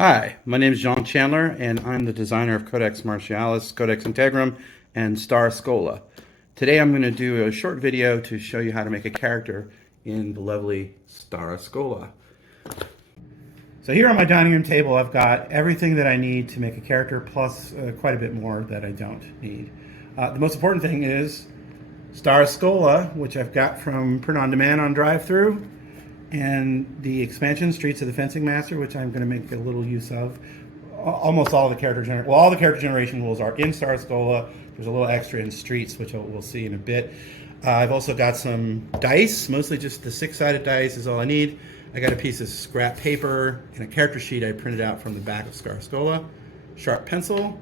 Hi, my name is John Chandler, and I'm the designer of Codex Martialis, Codex Integrum, and Stara Skola. Today I'm going to do a short video to show you how to make a character in the lovely Stara Skola. So here on my dining room table I've got everything that I need to make a character, plus quite a bit more that I don't need. The most important thing is Stara Skola, which I've got from print on demand on drive-thru, and the expansion Streets of the Fencing Master, which I'm going to make a little use of. Almost all the character all the character generation rules are in Stara Skola. There's a little extra in Streets, which we'll see in a bit. I've also got some dice, mostly just the 6-sided dice is all I need. I got a piece of scrap paper and a character sheet I printed out from the back of Stara Skola, sharp pencil,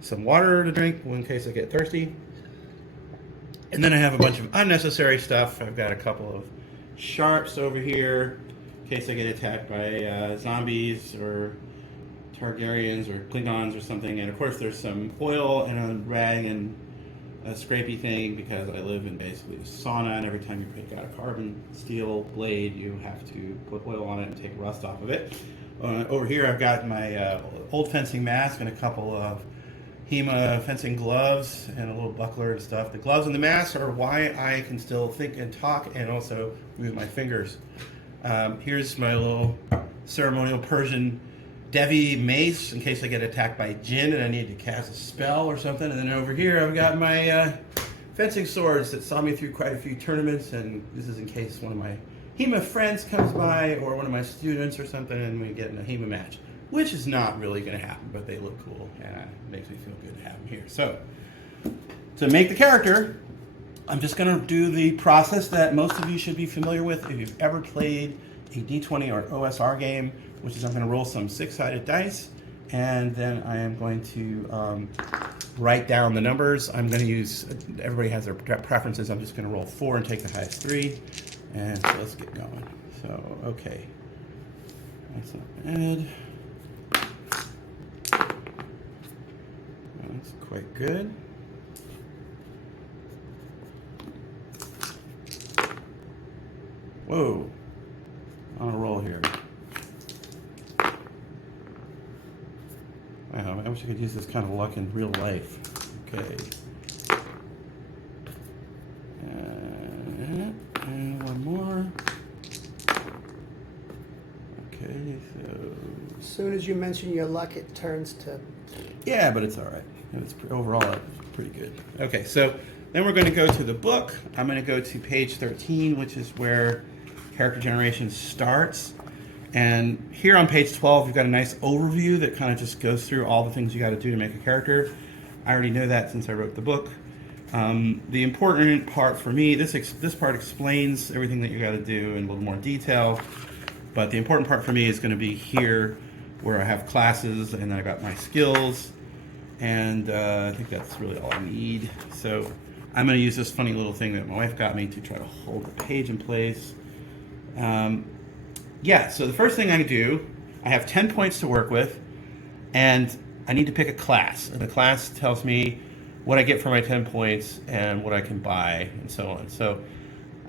some water to drink in case I get thirsty, and then I have a bunch of unnecessary stuff. I've got a couple of sharps over here in case I get attacked by zombies or Targaryens or Klingons or something, and of course there's some oil and a rag and a scrapey thing because I live in basically a sauna, and every time you pick out a carbon steel blade you have to put oil on it and take rust off of it. Over here I've got my old fencing mask and a couple of HEMA fencing gloves and a little buckler and stuff. The gloves and the mask are why I can still think and talk and also move my fingers. Here's my little ceremonial Persian Devi mace in case I get attacked by Jinn and I need to cast a spell or something. And then over here I've got my fencing swords that saw me through quite a few tournaments, and this is in case one of my HEMA friends comes by or one of my students or something and we get in a HEMA match. Which is not really going to happen, but they look cool, and it makes me feel good to have them here. So, to make the character, I'm just going to do the process that most of you should be familiar with if you've ever played a D20 or OSR game, which is I'm going to roll some 6-sided dice, and then I am going to write down the numbers. I'm going to use, everybody has their preferences, I'm just going to roll 4 and take the highest 3, and so let's get going. So, okay, that's not bad. That's quite good. Whoa, on a roll here. Wow, I wish I could use this kind of luck in real life. Okay. And one more. Okay, so. As soon as you mention your luck, it turns to. Yeah, but it's all right. It's overall it's pretty good. Okay, so then we're going to go to the book. I'm going to go to page 13, which is where character generation starts. And here on page 12, you've got a nice overview that kind of just goes through all the things you got to do to make a character. I already know that since I wrote the book. The important part for me, this part explains everything that you got to do in a little more detail. But the important part for me is going to be here, where I have classes and then I got my skills. And I think that's really all I need. So I'm going to use this funny little thing that my wife got me to try to hold the page in place. Yeah, so the first thing I do, I have 10 points to work with, and I need to pick a class. And the class tells me what I get for my 10 points and what I can buy and so on. So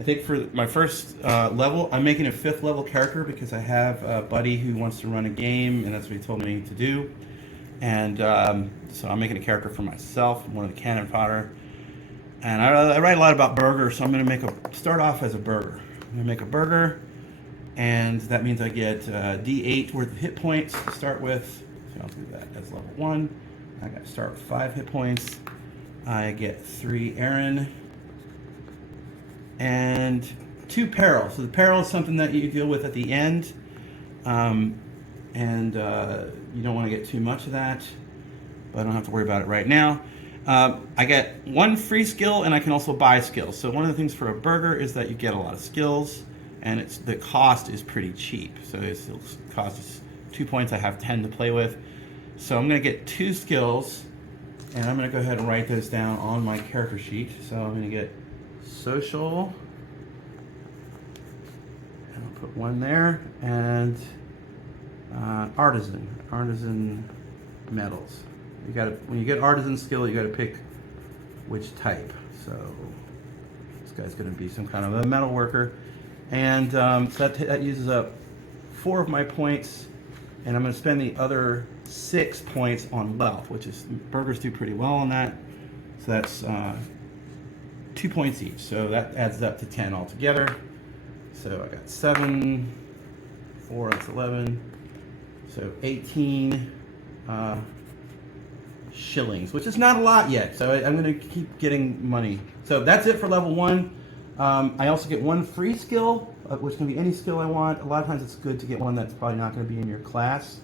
I think for my first level, I'm making a 5th level character because I have a buddy who wants to run a game, and that's what he told me to do. And so I'm making a character for myself, one of the cannon fodder. And I write a lot about burgers, so I'm going to start off as a burger. I'm going to make a burger, and that means I get D8 worth of hit points to start with. So I'll do that as level 1. I got to start with 5 hit points. I get 3 Aaron, and 2 peril. So the peril is something that you deal with at the end. And you don't want to get too much of that, but I don't have to worry about it right now. I get 1 free skill, and I can also buy skills. So one of the things for a burger is that you get a lot of skills, and the cost is pretty cheap. So it costs 2 points. I have 10 to play with. So I'm going to get 2 skills, and I'm going to go ahead and write those down on my character sheet. So I'm going to get social, and I'll put 1 there, and artisan metals. When you get artisan skill, you got to pick which type. So this guy's going to be some kind of a metal worker, and that uses up 4 of my points, And I'm going to spend the other 6 points on wealth, which is, burgers do pretty well on that. So that's 2 points each. So that adds up to 10 altogether. So I got 7, 4, that's 11. So 18 shillings, which is not a lot yet. So I'm going to keep getting money. So that's it for level 1. I also get 1 free skill, which can be any skill I want. A lot of times it's good to get one that's probably not going to be in your class.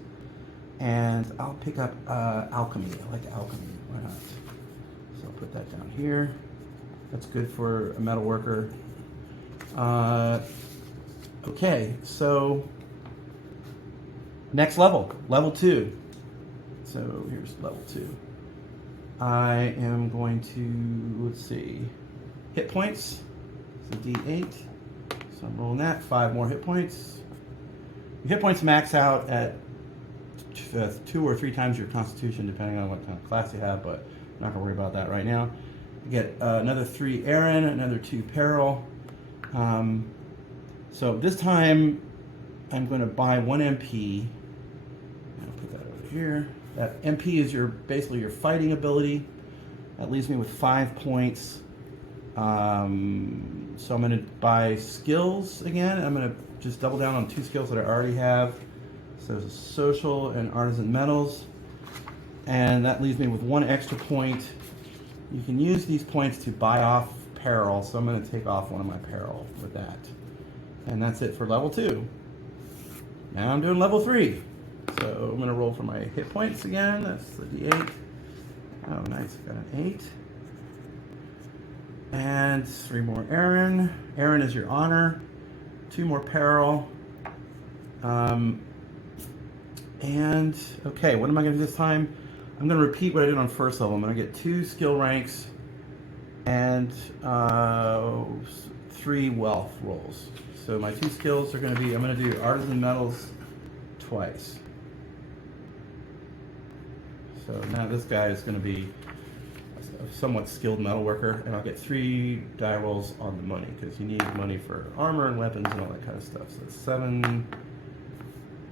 And I'll pick up alchemy. I like alchemy. Why not? So I'll put that down here. That's good for a metal worker. Okay, so next level, level 2. So here's level 2. I am going to, let's see, hit points. So D8. So I'm rolling that. 5 more hit points. Your hit points max out at 2 or 3 times your constitution, depending on what kind of class you have, but I'm not going to worry about that right now. You get another 3 Aaron, another 2 Peril. So this time I'm going to buy 1 MP. I'll put that over here. That MP is basically your fighting ability. That leaves me with 5 points. So I'm going to buy skills again. I'm going to just double down on 2 skills that I already have. So there's social and artisan metals. And that leaves me with 1 extra point. You can use these points to buy off peril. So I'm going to take off 1 of my peril with that. And that's it for level 2. Now I'm doing level 3. So I'm going to roll for my hit points again. That's the D8. Oh, nice. I got an 8. And 3 more Aaron. Aaron is your honor. 2 more peril. And, okay, what am I going to do this time? I'm going to repeat what I did on first level. I'm going to get 2 skill ranks and 3 wealth rolls. So my 2 skills are going to be, I'm going to do artisan metals twice. So now this guy is going to be a somewhat skilled metal worker, and I'll get 3 die rolls on the money, because you need money for armor and weapons and all that kind of stuff. So it's 7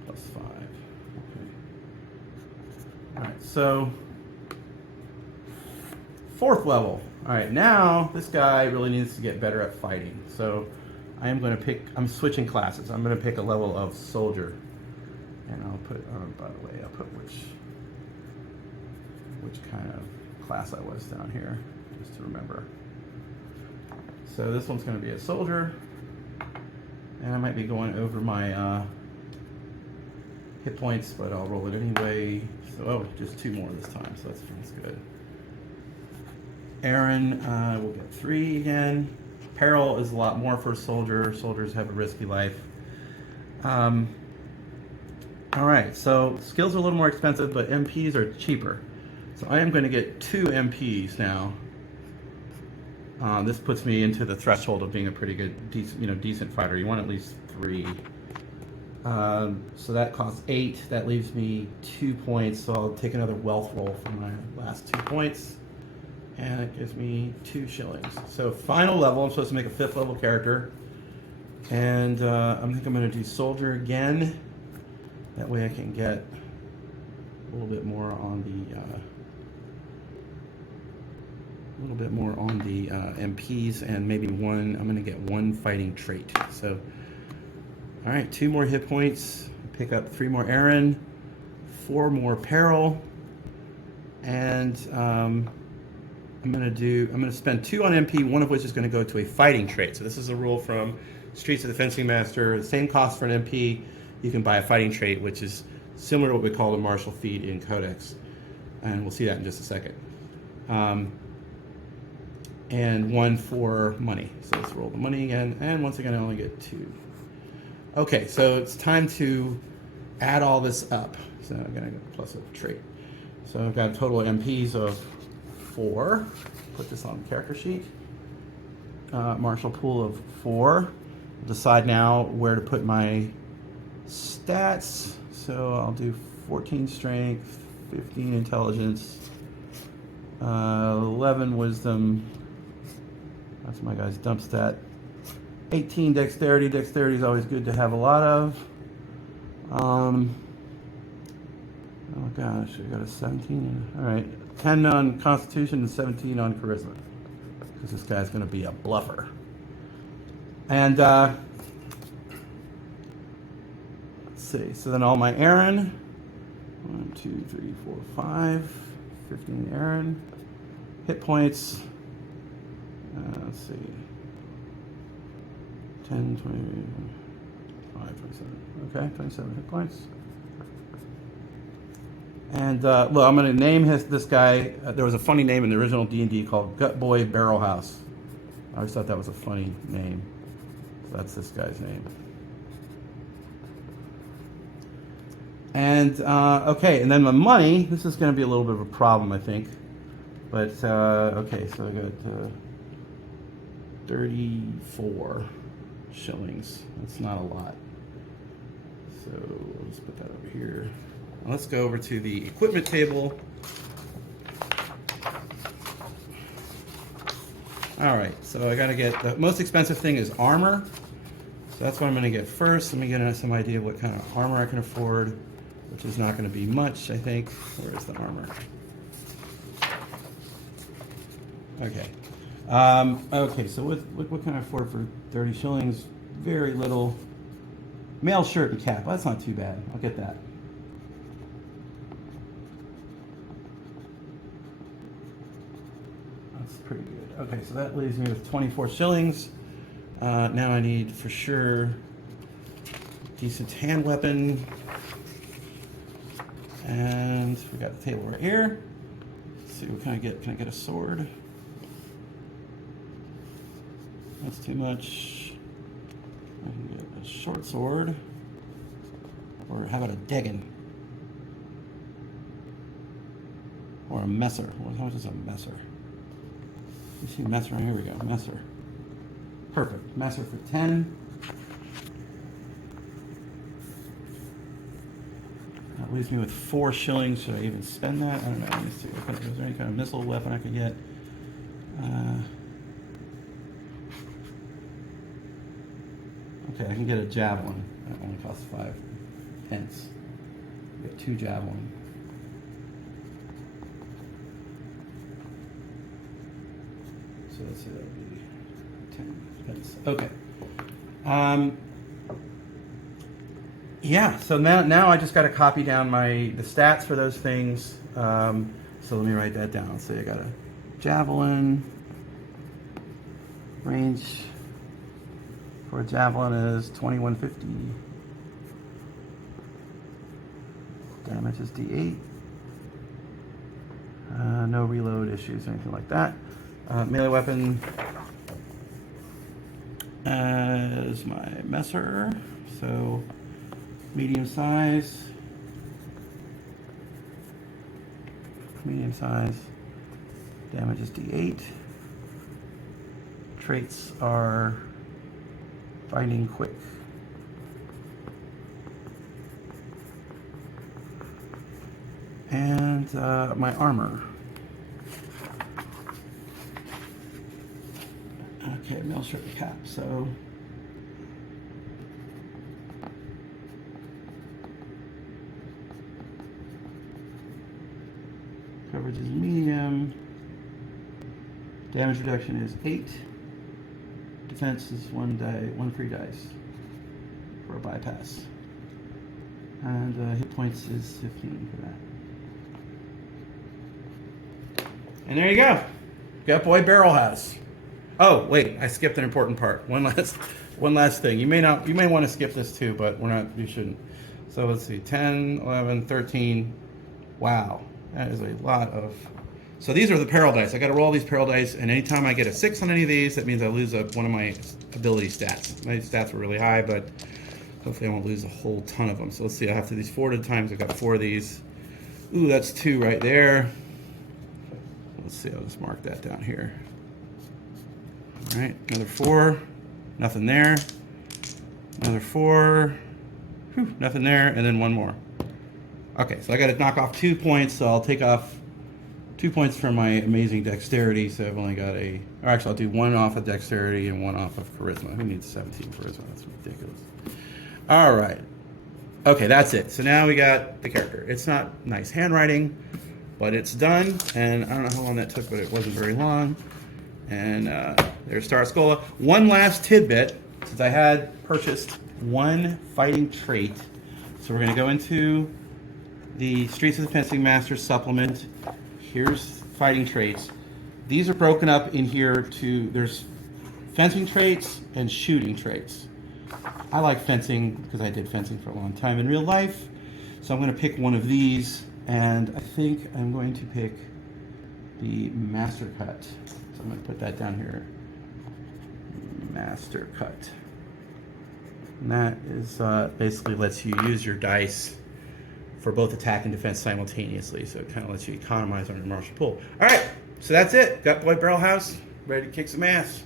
plus 5. Okay. Alright, so 4th level. Alright, now this guy really needs to get better at fighting. So I am going to pick, I'm switching classes. I'm going to pick a level of soldier. And I'll put, by the way, I'll put which kind of class I was down here, just to remember. So this one's going to be a soldier. And I might be going over my hit points, but I'll roll it anyway. So, oh, just 2 more this time, so that's good. Aaron will get 3 again. Peril is a lot more for a soldier. Soldiers have a risky life. All right, so skills are a little more expensive, but MPs are cheaper. So I am going to get 2 MPs now. This puts me into the threshold of being a pretty good, decent fighter. You want at least 3. So that costs 8. That leaves me 2 points. So I'll take another wealth roll for my last 2 points. And it gives me 2 shillings. So final level, I'm supposed to make a 5th level character. And I think I'm going to do soldier again. That way I can get a little bit more on the MPs, and maybe I'm going to get 1 fighting trait. So, all right, 2 more hit points. Pick up 3 more Aaron, 4 more peril, and I'm going to spend 2 on MP, 1 of which is going to go to a fighting trait. So this is a rule from Streets of the Fencing Master. The same cost for an MP. You can buy a fighting trait, which is similar to what we call a martial feat in Codex. And we'll see that in just a second. And 1 for money. So let's roll the money again. And once again, I only get 2. Okay, so it's time to add all this up. So I'm going to get plus a trait. So I've got a total of MPs of 4. Put this on the character sheet. Martial pool of 4. Decide now where to put my stats. So I'll do 14 strength, 15 intelligence, 11 wisdom. That's my guy's dump stat. 18 dexterity. Dexterity is always good to have a lot of. Oh gosh, we got a 17. All right, 10 on Constitution and 17 on Charisma. Because this guy's going to be a bluffer. And let's see. So then all my Aaron. 1, 2, 3, 4, 5. 15 Aaron. Hit points. Let's see. 10, 20, 27. Okay, 27 hit points. And look, I'm going to name this guy. There was a funny name in the original D&D called Gut Boy Barrel House. I always thought that was a funny name. So that's this guy's name. And okay, and then the money. This is going to be a little bit of a problem, I think. But okay, so I got 34 shillings. That's not a lot. So we'll just put that over here. Now let's go over to the equipment table. All right, so I gotta get, the most expensive thing is armor. So that's what I'm gonna get first. Let me get some idea of what kind of armor I can afford, which is not gonna be much, I think. Where is the armor? Okay. Okay, so what can I afford for 30 shillings? Very little. Mail shirt and cap. That's not too bad. I'll get that. That's pretty good. Okay, so that leaves me with 24 shillings. Now I need, for sure, decent hand weapon. And we got the table right here. Let's see, what can I get? Can I get a sword? That's too much. I can get a short sword. Or how about a degen? Or a messer. How much is a messer? You see messer? Here we go. Messer. Perfect. Messer for 10. That leaves me with 4 shillings. Should I even spend that? I don't know. Let me see. Is there any kind of missile weapon I could get? Okay, I can get a javelin. That only costs 5 pence. Get 2 javelin. So let's see, that would be 10 pence. Okay. Yeah. So now I just got to copy down the stats for those things. So let me write that down. So I got a javelin. Range for a javelin is 2150. Damage is D8. No reload issues or anything like that. Melee weapon is my messer, so medium size. Medium size. Damage is D8. Traits are fighting quick. And my armor. Okay, mail shirt and cap. So coverage is medium. Damage reduction is 8. Defense is 1 free dice for a bypass. And hit points is 15 for that. And there you go. Gut Boy Barrel House. Oh, wait, I skipped an important part. One last thing. You may want to skip this too, but you shouldn't. So let's see, 10, 11, 13. Wow, that is a lot of. So these are the peril dice. I got to roll these peril dice, and anytime I get a 6 on any of these, that means I lose one of my ability stats. My stats were really high, but hopefully I won't lose a whole ton of them. So let's see, I have to do these 4 at a time. I've got 4 of these. Ooh, that's 2 right there. Let's see, I'll just mark that down here. All right, another 4, nothing there. Another 4, whew, nothing there, and then 1 more. Okay, so I got to knock off 2 points, so I'll take off 2 points from my amazing dexterity, so I've only got or actually I'll do 1 off of dexterity and 1 off of charisma. Who needs 17 charisma? That's ridiculous. All right. Okay, that's it. So now we got the character. It's not nice handwriting, but it's done. And I don't know how long that took, but it wasn't very long. And there's Stara Skola. One last tidbit, since I had purchased one fighting trait. So we're going to go into the Streets of the Fencing Master supplement. Here's fighting traits. These are broken up in here to, there's fencing traits and shooting traits. I like fencing because I did fencing for a long time in real life. So I'm going to pick one of these, and I think I'm going to pick the Master Cut. So I'm going to put that down here. Master Cut. And that is basically lets you use your dice for both attack and defense simultaneously. So it kind of lets you economize on your martial pool. All right, so that's it. Got Boy Barrel House ready to kick some ass.